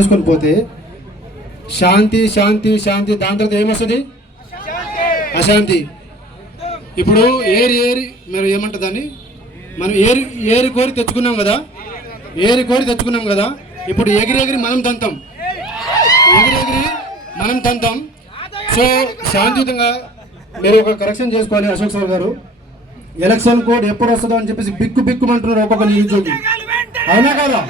చేసుకొని పోతే శాంతి శాంతి శాంతి, దాని తర్వాత ఏమొస్తుంది? అశాంతి. ఇప్పుడు ఏరి మీరు ఏమంటుంది అని మనం ఏరి కోరి తెచ్చుకున్నాం కదా, ఇప్పుడు ఎగిరి మనం తంతాం, మనం తంతాం. సో శాంతియుతంగా మీరు ఒక కరెక్షన్ చేసుకోవాలి. అశోక్ సార్ గారు, ఎలక్షన్ కోడ్ ఎప్పుడు వస్తుందో అని చెప్పేసి బిక్కుమంటున్నారు ఒక్కొక్క నిరుద్యోగి. అవునా కాదా?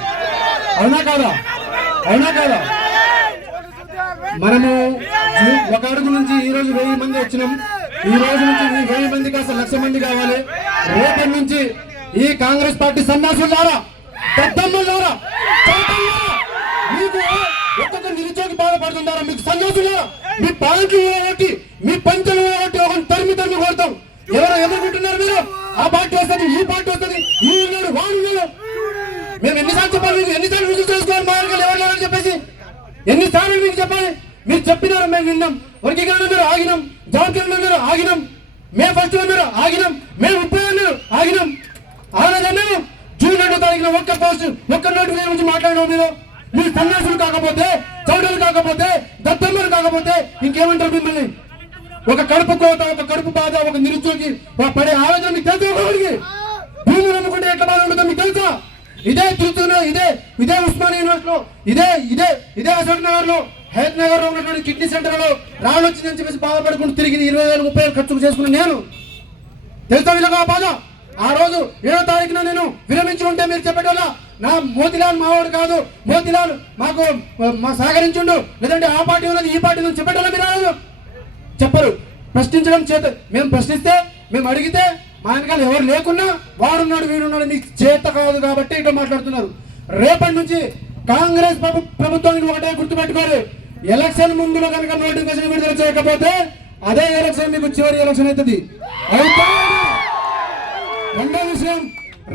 మనము ఒక అడుగు నుంచి ఈ రోజు 1000 మంది వచ్చినాం. ఈ రోజు నుంచి 1000 మంది కాస్త 1,00,000 మంది కావాలి. రేపటి నుంచి ఈ కాంగ్రెస్ పార్టీ సన్నాసులారా, దద్దమ్మలారా, మీకు ఒక్కొక్క నిరుద్యోగి బాధపడుతున్నారా? మీకు సన్నాసులారా, మీ పాయింట్లు ఒకటి, మీ పంచలు ఒకటి, ఒక తరిమి కొడతాం. ఎదుర్కొంటున్నారు మీరు? ఆ పార్టీ వస్తుంది, ఈ పార్టీ వస్తుంది, ఈ ఉన్నాడు, వాడు ఉన్నాడు. మేము ఎన్నిసార్లు చెప్పాలి? ఎన్నిసార్లు రుజువు చేసుకోవాలి? మా వర్గాలు ఎవరు లేరని చెప్పేసి ఎన్నిసార్లు మీకు చెప్పాలి? మీరు చెప్పినారు, మేము విన్నాం. వర్గీకరణ అన్నారు, ఆగినాం. జాబితా అన్నారు, ఆగినాం. మే ఫస్ట్ అన్నారు, ఆగినాం. మే 30 అన్నారు, ఆగినాం. ఆనాడు జూన్ 2వ తారీఖున ఒక్క పోస్ట్, ఒక్క నోటిఫికేషన్ గురించి మాట్లాడడం. మీరు సన్యాసులు కాకపోతే, చౌడలు కాకపోతే, దత్తమ్మలు కాకపోతే ఇంకేమంటారు మిమ్మల్ని? ఒక కడుపు కోత, ఒక కడుపు బాధ, ఒక నిరుద్యోగి పడే ఆలోచన మీకు తెలుసా? ఒకరికి భూమి నమ్ముకుంటే ఎట్లా బాధ ఉంటుందో మీకు తెలుసా? ఇదే తిరుగుతున్నా, ఇదే ఉస్మానియా యూనివర్సిటీలో, ఇదే అశోక్ నగర్ లో, హయత్ నగర్ లో ఉన్నటువంటి కిడ్నీ సెంటర్ లో రాళ్ళు వచ్చిందని చెప్పేసి బాధపడుకుంటూ తిరిగి 20,000 30,000 ఖర్చు చేసుకున్నాను నేను. తెలుసా వీళ్ళగా ఆ బాధ? ఆ రోజు 7వ తారీఖున నేను విరమించుకుంటే మీరు చెప్పేటోళ్ళ నా మోతిలాల్ మావాడు కాదు, మోతిలాల్ మాకు సహకరించుండు, లేదంటే ఆ పార్టీ ఉన్నది, ఈ పార్టీ ఉన్నది చెప్పేటోళ్ళ మీరు చెప్పరు. ప్రశ్నించడం చేత, మేము ప్రశ్నిస్తే, మేము అడిగితే మా వెనకాల ఎవరు లేకున్నా వాడున్నాడు వీడున్నాడు మీకు చేత కాదు కాబట్టి ఇట్లా మాట్లాడుతున్నారు. రేపటి నుంచి కాంగ్రెస్ ప్రభుత్వానికి ఒకటే గుర్తుపెట్టుకోరు, ఎలక్షన్ ముందులో కనుక నోటిఫికేషన్ విడుదల చేయకపోతే అదే ఎలక్షన్ మీకు చివరి ఎలక్షన్ అవుతుంది. రెండో విషయం,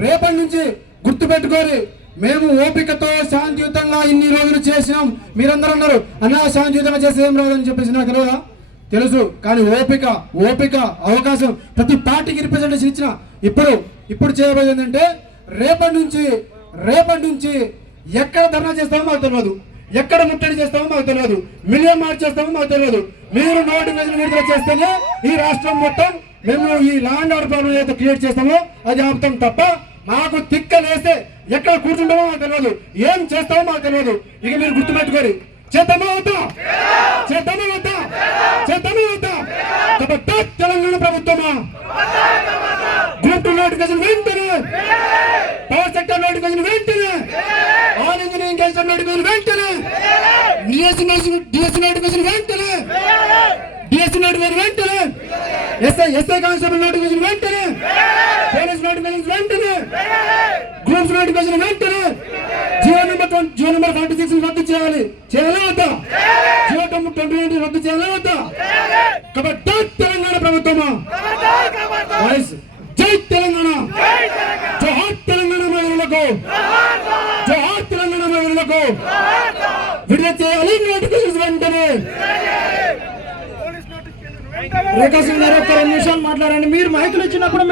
రేపటి నుంచి గుర్తుపెట్టుకోరు, మేము ఓపికతో శాంతియుతంగా ఇన్ని రోజులు చేసినాం. మీరందరూ అన్నారు అన్నా శాంతియుతంగా చేస్తే ఏం రాదని చెప్పేసి, నాకు తెలియదా? తెలుసు. కానీ ఓపిక అవకాశం ప్రతి పార్టీకి రిప్రజెంటేషన్ ఇచ్చిన. ఇప్పుడు చేయబోయేది ఏంటంటే రేపటి నుంచి ఎక్కడ ధర్నా చేస్తామో మాకు తెలియదు, ఎక్కడ ముట్టడి చేస్తామో మాకు తెలియదు, మిలియన్ మార్చ్ చేస్తామో మాకు తెలియదు. మీరు నోటిఫికేషన్ విడుదల చేస్తేనే ఈ రాష్ట్రం మొత్తం మేము ఈ లా అండ్ ఆర్డర్ ప్రాబ్లం ఏదైతే క్రియేట్ చేస్తామో అది ఆపుతాం తప్ప మాకు తిక్కలేస్తే ఎక్కడ కూర్చుంటామో మాకు తెలియదు, ఏం చేస్తామో మాకు తెలియదు. ఇక మీరు గుర్తుపెట్టుకోరు. చేద్దామా వద్దా? తెలంగాణ ప్రభుత్వమా? గ్రూప్ 2 నోటిఫికేషన్ వెంటనే, పవర్ సెక్టర్ నోటిఫికేషన్ వెంటనే, ఆల్ ఇంజనీరింగ్ కేసు నోటిఫికేషన్ వెంటనే, డిఎస్సి నోటిఫికేషన్ వెంటనే, ఎస్ఐ కానిస్టేబుల్ నోటిఫికేషన్ వెంటనే, పోలీస్ నోటిఫికేషన్ వెంటనే, గ్రూప్స్ నోటిఫికేషన్ వెంటనే, జియో నెంబర్ 26 రద్దు చేయాలా వద్దా? జియో 29 రద్దు చేయాలా వద్దా? కాబట్టి తెలంగాణ ప్రభుత్వమా, జై తెలంగాణ, జోహార్ తెలంగాణ మహిళలకు, విడుదల చేయాలి నోటిఫికేషన్ వెంటనే. ప్రకాశం గారు ఒక్క 2 నిమిషాలు మాట్లాడండి. మీరు మైకులు ఇచ్చినప్పుడు